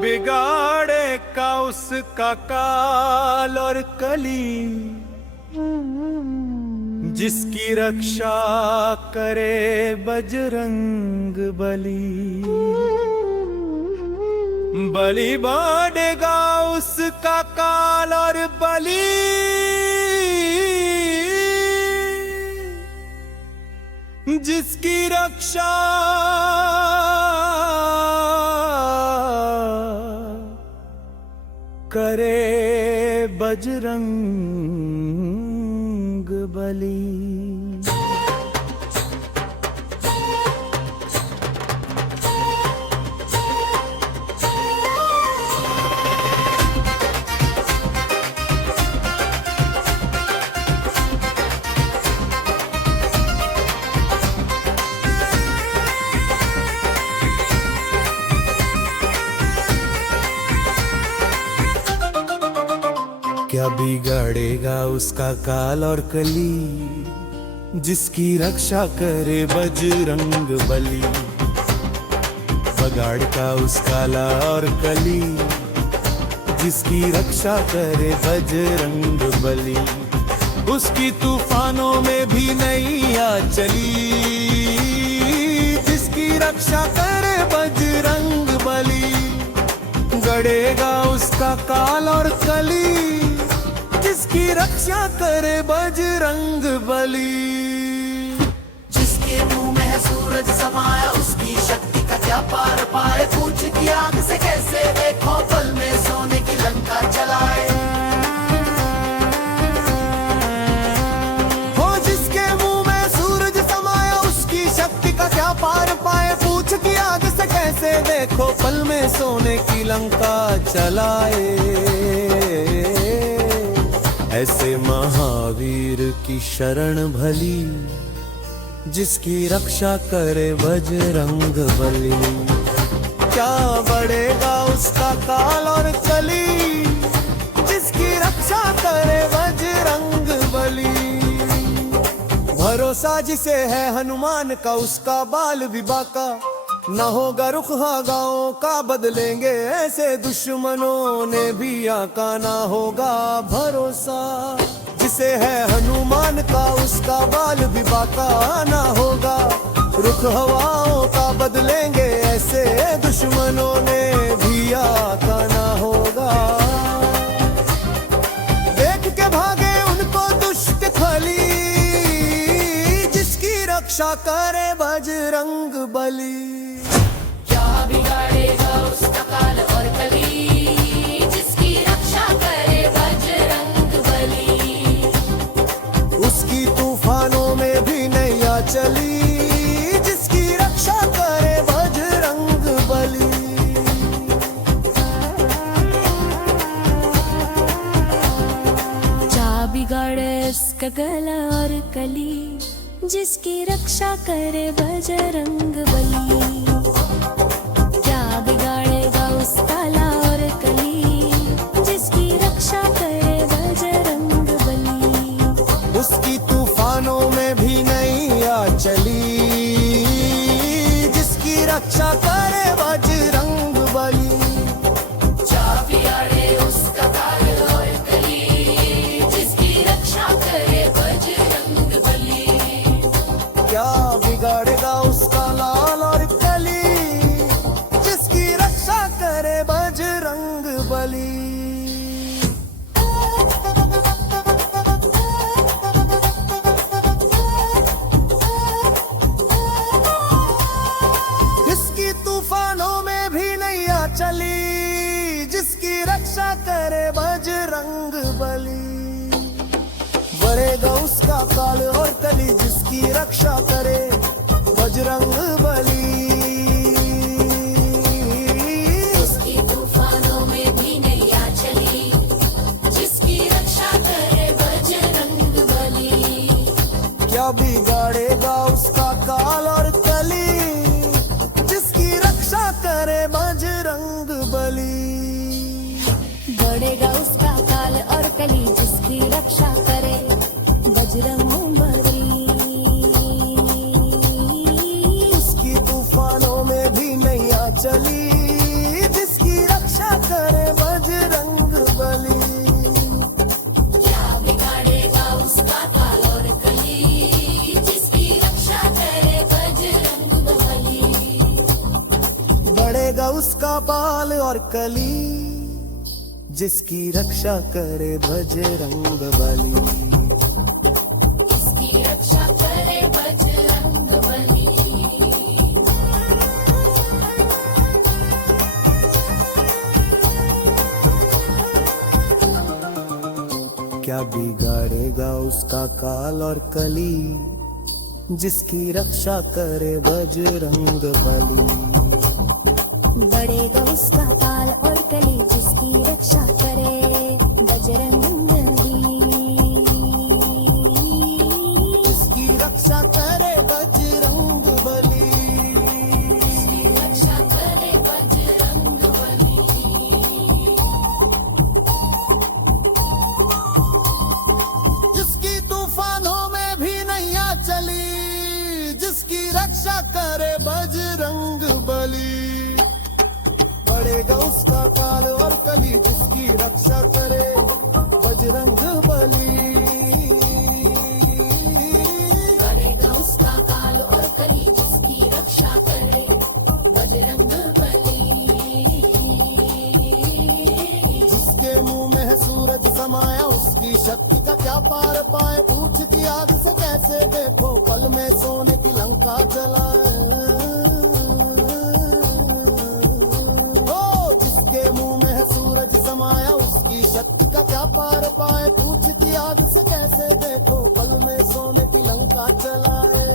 बिगाड़ेगा उसका काल और कली, जिसकी रक्षा करे बजरंग बली। बलि बांधेगा उसका काल और बली, जिसकी रक्षा करे बजरंग बली। क्या बिगाड़ेगा उसका काल और कली, जिसकी रक्षा करे बजरंग बली। बगाड़ेगा उसका काल और कली, जिसकी रक्षा करे बजरंग बली। उसकी तूफानों में भी नैया चली, जिसकी रक्षा करे बजरंग बली। गड़ेगा उसका काल और कली, जिसकी रक्षा करे बजरंग बली। जिसके मुंह में है सूरज समाया, उसकी शक्ति का क्या पार पाए। पूछ की आग से कैसे देखो, पल में सोने की लंका जलाए। हो जिसके मुंह में सूरज समाया, उसकी शक्ति का क्या पार पाए। पूछ की आग से कैसे देखो, पल में सोने की लंका चलाए। ऐसे महावीर की शरण भली, जिसकी रक्षा करे बजरंग बली। क्या बढ़ेगा उसका काल और कली, जिसकी रक्षा करे बजरंग बली। भरोसा जिसे है हनुमान का, उसका बाल भी बाका। न होगा रुख गाँव का, बदलेंगे ऐसे दुश्मनों ने भी आका। ना होगा भरोसा जिसे है हनुमान का, उसका बाल भी बाका। ना होगा रुख हवाओं का, बदलेंगे ऐसे दुश्मनों ने भी आका। ना होगा देख के भागे उनको दुष्ट खली, जिसकी रक्षा करे बजरंग बली। बिगाड़ेगा उसका काल और कली, जिसकी रक्षा करे बजरंग बली। उसकी तूफानों में भी नैया चली, जिसकी रक्षा करे बजरंग बली। क्या बिगाड़े उसका काल और कली, जिसकी रक्षा करे बजरंग बली। बिगाड़ेगा उसका और कली, जिसकी रक्षा करे बजरंग बली। उसकी तूफानों में भी नैया चली, जिसकी रक्षा करे बजरंग बली। क्या बिगाड़े उसका काल और कली, जिसकी रक्षा करे बजरंग बली। क्या बिगाड़ेगा उसका लाल और कली, करे बजरंग बली। जिसकी तूफानों में भी नैया चली, जिसकी रक्षा करे बजरंग बली। बढ़ेगा उसका काल और कली, जिसकी रक्षा करे बजरंग बली। क्या बिगाड़ेगा उसका काल और कली, जिसकी रक्षा करे बजरंग बली। बढ़ेगा उसका काल और कली, जिसकी रक्षा करे बजरंग बली। उसकी तूफानों में भी नैया चली, जिसकी रक्षा उसका बाल और कली, जिसकी रक्षा करे बजरंग बली। जिसकी रक्षा करे बजरंग बली। क्या बिगाड़ेगा उसका काल और कली, जिसकी रक्षा करे बजरंग बली। बढ़ेगा उसका बाल और कली, जिसकी रक्षा करे बजरंग बली। जिसकी रक्षा करे बजरंग बली। जिसकी रक्षा करे बजरंग बली। जिसकी तूफानों में भी नैया चली, जिसकी रक्षा करे बजरंग बली। बढ़ेगा उसका काल और कली, जिसकी रक्षा करे बजरंग बली। बढ़ेगा उसका काल और कली, जिसकी रक्षा करे बजरंग बली। जिसके मुंह में है सूरज समाया, उसकी शक्ति का क्या पार पाए। पूछ की आग से कैसे देखो, पल में सोने की लंका जलाए। ओ जिसके मुंह में है सूरज समाया, उसकी शक्ति का क्या पार पाए। पूछ की आग से कैसे देखो, पल में सोने की लंका जलाए।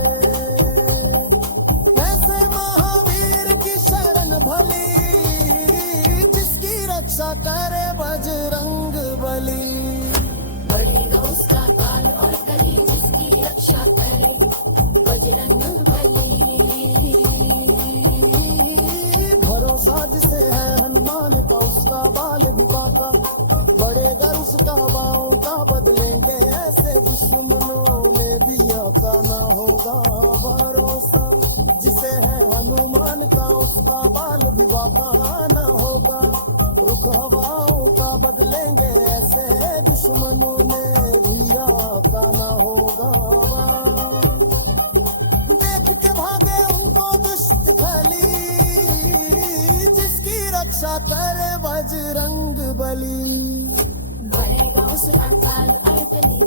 ऐसे महावीर की शरण भली, जिसकी रक्षा करे बजरंग बली। बढ़ेगा उसका काल और कली, जिसकी रक्षा करे बजरंग बली। भरोसा जिसे है हनुमान का, उसका बाल भी बांका। बढ़ेगा उसका बाहों का, बदलेंगे ऐसे दुश्मनों ने भी आता ना होगा भरोसा। जिसे है हनुमान का, उसका बाल भी बांका ना होगा। रुख हवाओं का बदलेंगे ऐसे दुश्मनों ने भी आता ना होगा। देख के भागे उनको दुष्ट खली, जिसकी रक्षा करे बजरंग बली। बढ़ेगा उसका काल और कली,